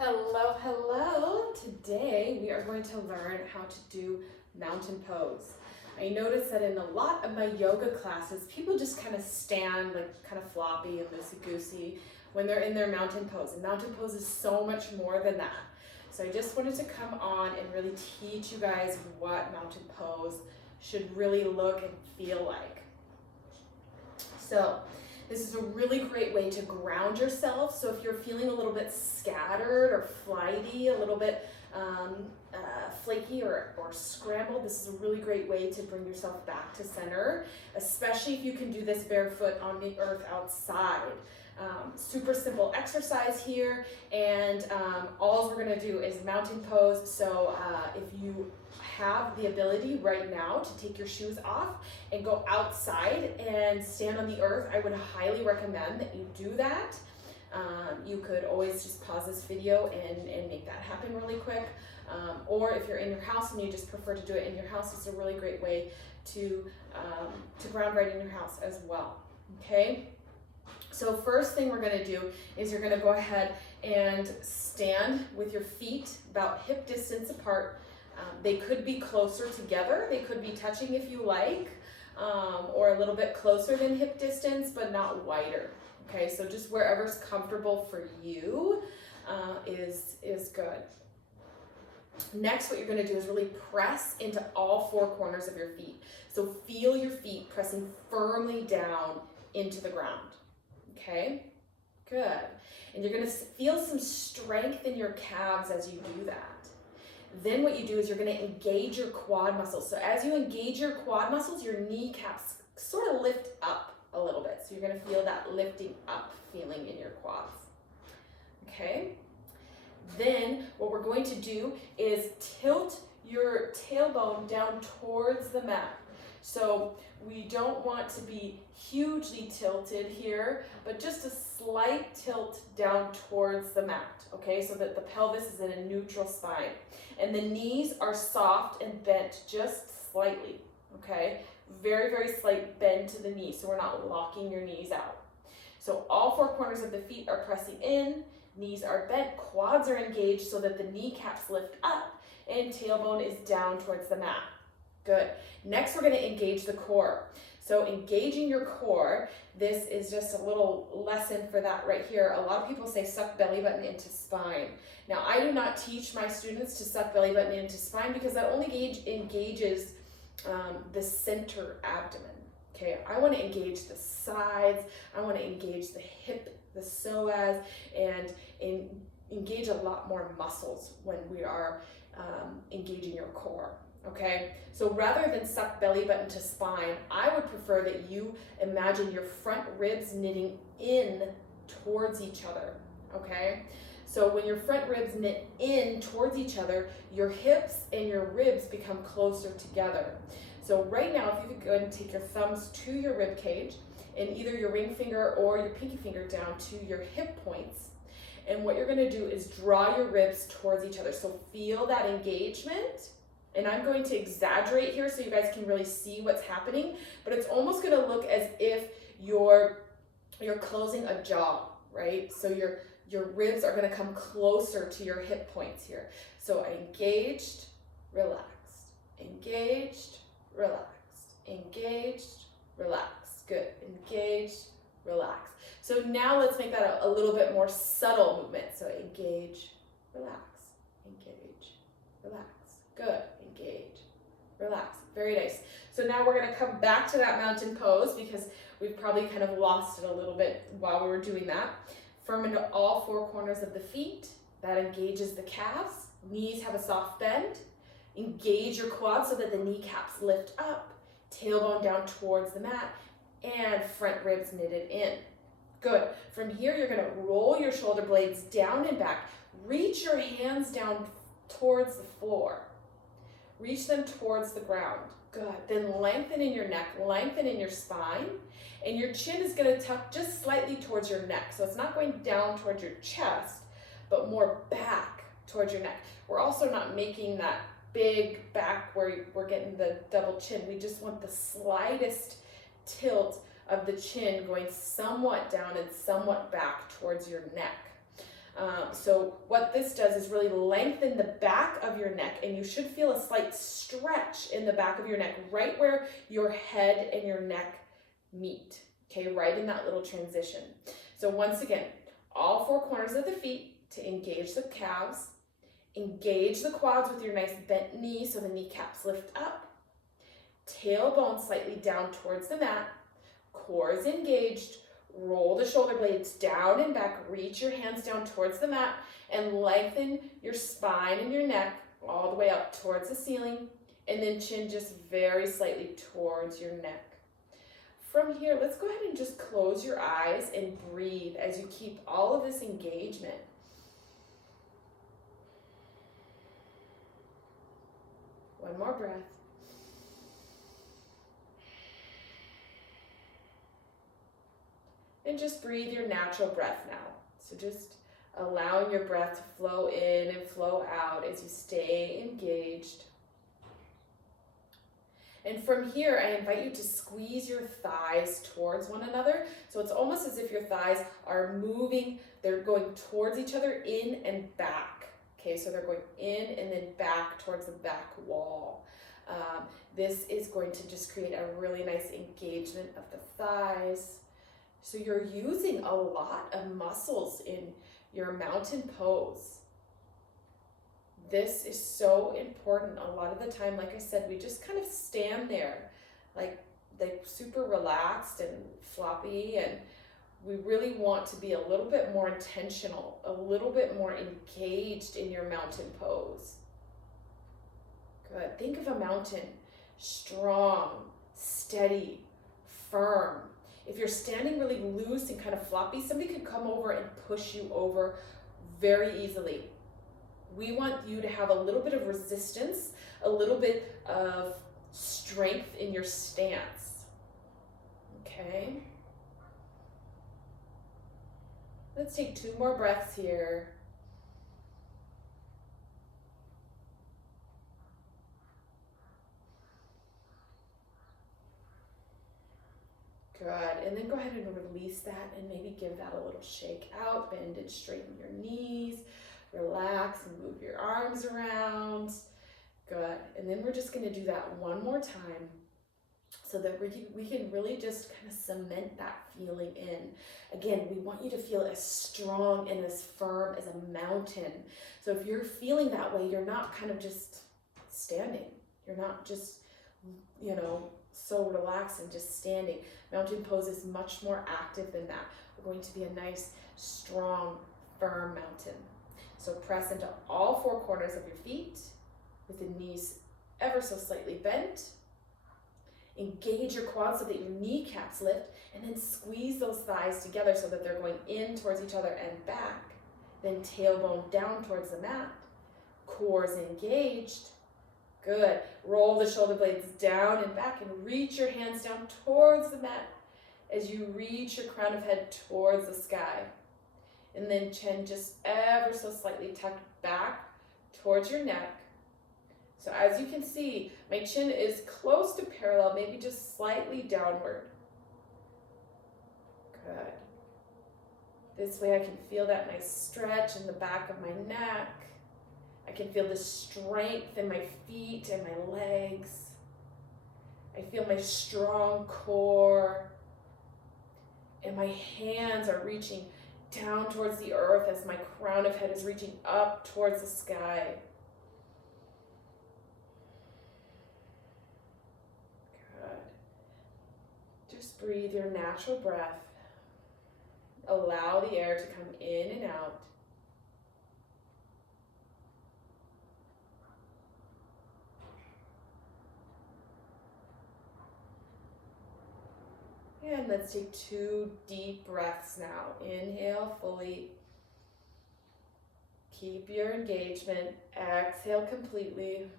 Hello, hello. Today we are going to learn how to do mountain pose. I noticed that in a lot of my yoga classes, people just kind of stand like kind of floppy and loosey-goosey when they're in their mountain pose. And mountain pose is so much more than that. So I just wanted to come on and really teach you guys what mountain pose should really look and feel like. So this is a really great way to ground yourself. So if you're feeling a little bit scattered or flighty, a little bit flaky or scrambled, this is a really great way to bring yourself back to center, especially if you can do this barefoot on the earth outside. Super simple exercise here, and all we're gonna do is mountain pose. So if you have the ability right now to take your shoes off and go outside and stand on the earth, I would highly recommend that you do that. You could always just pause this video and make that happen really quick. Or if you're in your house and you just prefer to do it in your house, it's a really great way to ground right in your house as well, okay? So first thing we're gonna do is you're gonna go ahead and stand with your feet about hip distance apart. They could be closer together, they could be touching if you like, or a little bit closer than hip distance, but not wider. Okay, so just wherever's comfortable for you is good. Next, what you're gonna do is really press into all four corners of your feet. So feel your feet pressing firmly down into the ground. Okay, good. And you're gonna feel some strength in your calves as you do that. Then what you do is you're gonna engage your quad muscles. So as you engage your quad muscles, your kneecaps sort of lift up a little bit. So you're gonna feel that lifting up feeling in your quads, okay? Then what we're going to do is tilt your tailbone down towards the mat. So we don't want to be hugely tilted here, but just a slight tilt down towards the mat, okay? So that the pelvis is in a neutral spine. And the knees are soft and bent just slightly, okay? Very, very slight bend to the knees, so we're not locking your knees out. So all four corners of the feet are pressing in, knees are bent, quads are engaged so that the kneecaps lift up, and tailbone is down towards the mat. Good. Next, we're going to engage the core. So engaging your core, this is just a little lesson for that right here. A lot of people say suck belly button into spine. Now, I do not teach my students to suck belly button into spine because that only engages the center abdomen. Okay, I want to engage the sides. I want to engage the hip, the psoas, and engage a lot more muscles when we are engaging your core. Okay, so rather than suck belly button to spine, I would prefer that you imagine your front ribs knitting in towards each other. Okay, so when your front ribs knit in towards each other, your hips and your ribs become closer together. So right now, if you could go ahead and take your thumbs to your rib cage and either your ring finger or your pinky finger down to your hip points. And what you're gonna do is draw your ribs towards each other. So feel that engagement. And I'm going to exaggerate here so you guys can really see what's happening, but it's almost gonna look as if you're closing a jaw, right? So your ribs are gonna come closer to your hip points here. So engaged, relaxed, engaged, relaxed, engaged, relaxed. Good, engaged, relax. So now let's make that a little bit more subtle movement. So engage, relax, engage, relax. Good, engage, relax, very nice. So now we're gonna come back to that mountain pose because we've probably kind of lost it a little bit while we were doing that. Firm into all four corners of the feet. That engages the calves. Knees have a soft bend. Engage your quads so that the kneecaps lift up. Tailbone down towards the mat and front ribs knitted in. Good. From here, you're gonna roll your shoulder blades down and back. Reach your hands down towards the floor. Reach them towards the ground. Good. Then lengthen in your neck, lengthen in your spine, and your chin is going to tuck just slightly towards your neck. So it's not going down towards your chest, but more back towards your neck. We're also not making that big back where we're getting the double chin. We just want the slightest tilt of the chin going somewhat down and somewhat back towards your neck. So what this does is really lengthen the back of your neck, and you should feel a slight stretch in the back of your neck, right where your head and your neck meet, okay, right in that little transition. So once again, all four corners of the feet to engage the calves, engage the quads with your nice bent knee so the kneecaps lift up, tailbone slightly down towards the mat, core is engaged, roll the shoulder blades down and back, reach your hands down towards the mat, and lengthen your spine and your neck all the way up towards the ceiling, and then chin just very slightly towards your neck. From here, let's go ahead and just close your eyes and breathe as you keep all of this engagement. One more breath. And just breathe your natural breath now. So just allowing your breath to flow in and flow out as you stay engaged. And from here, I invite you to squeeze your thighs towards one another. So it's almost as if your thighs are moving, they're going towards each other, in and back. Okay, so they're going in and then back towards the back wall. This is going to just create a really nice engagement of the thighs. So you're using a lot of muscles in your mountain pose. This is so important. A lot of the time, like I said, we just kind of stand there like super relaxed and floppy, and we really want to be a little bit more intentional, a little bit more engaged in your mountain pose. Good. Think of a mountain, strong, steady, firm. If you're standing really loose and kind of floppy, somebody could come over and push you over very easily. We want you to have a little bit of resistance, a little bit of strength in your stance. Okay. Let's take 2 more breaths here. Good, and then go ahead and release that and maybe give that a little shake out. Bend and straighten your knees, relax and move your arms around. Good, and then we're just gonna do that one more time so that we can really just kind of cement that feeling in. Again, we want you to feel as strong and as firm as a mountain. So if you're feeling that way, you're not kind of just standing. You're not just, so relaxed and just standing. Mountain pose is much more active than that. We're going to be a nice, strong, firm mountain. So press into all 4 corners of your feet with the knees ever so slightly bent. Engage your quads so that your kneecaps lift, and then squeeze those thighs together so that they're going in towards each other and back. Then tailbone down towards the mat. Core is engaged. Good. Roll the shoulder blades down and back and reach your hands down towards the mat as you reach your crown of head towards the sky. And then chin just ever so slightly tucked back towards your neck. So as you can see, my chin is close to parallel, maybe just slightly downward. Good. This way I can feel that nice stretch in the back of my neck. I can feel the strength in my feet and my legs. I feel my strong core. And my hands are reaching down towards the earth as my crown of head is reaching up towards the sky. Good. Just breathe your natural breath. Allow the air to come in and out. And let's take 2 deep breaths now. Inhale fully. Keep your engagement. Exhale completely.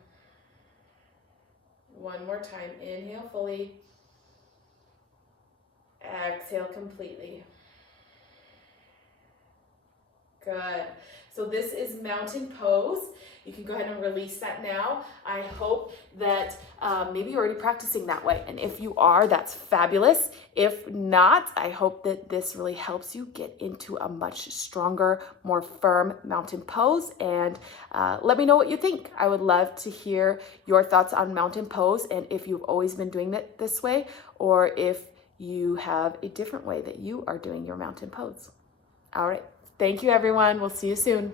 One more time. Inhale fully. Exhale completely. Good. So this is mountain pose. You can go ahead and release that now. I hope that maybe you're already practicing that way. And if you are, that's fabulous. If not, I hope that this really helps you get into a much stronger, more firm mountain pose. And let me know what you think. I would love to hear your thoughts on mountain pose and if you've always been doing it this way or if you have a different way that you are doing your mountain pose. All right. Thank you, everyone. We'll see you soon.